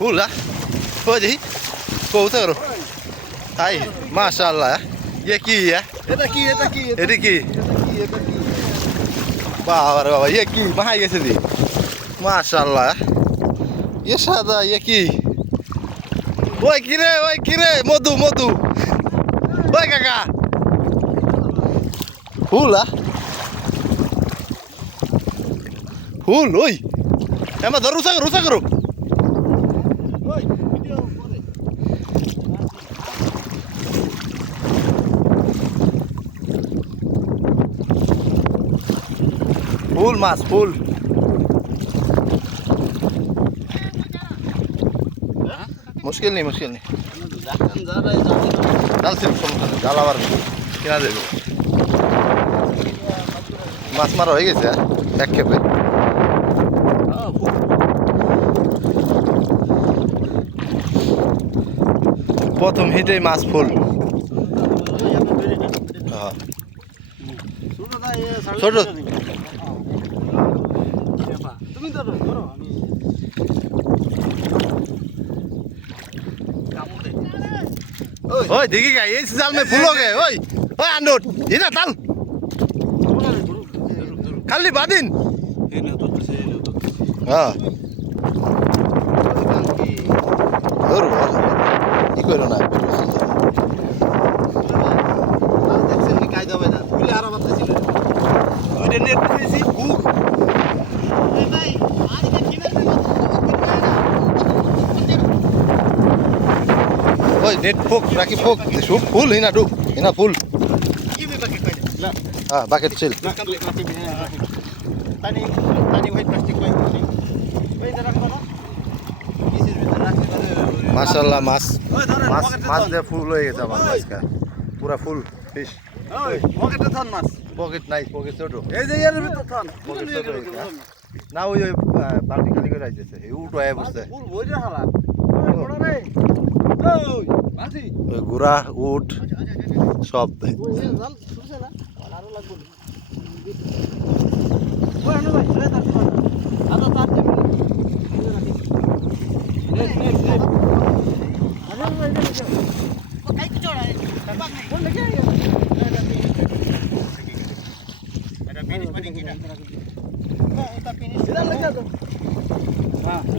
ফুল हो जी কবুতর হাই মাশাআল্লাহ ये কি এটা কি এটা কি বাবা রে বাবা ये কি মাহাই গেছে দি মাশাআল্লাহ ये সাদা ये কি ওই কি রে মধু ওই কাকা ফুল ফুল ওই এমা ধর রুসা করো ওই ভিডিও করে ফুল মাছ ফুল মুশকিল নেই ডালছিল ডাল আবার কিনা দেবে মাছ মারা হয়ে গেছে এক খেপে প্রথম হিটেই মাছ ফুল ছোট তুমি ধরো আমি ओए देखी क्या ये साल में फूल हो गए ओए आंडोट ये ना ताल खाली बादिन हाँ और ये कोई ना ओए नेट फोक राखी फोक शुभ फुल हिना डुब हिना फुल हाँ बाकेट चिल माशाल्लाह मास दे फुल हो गया मास का पूरा full fish pocket nice pocket छोटो पॉकेट छोटो ना वो ये बाल्टी खाली করে আইছে এই উটো আয় বসছে গুড়া উট সব এটা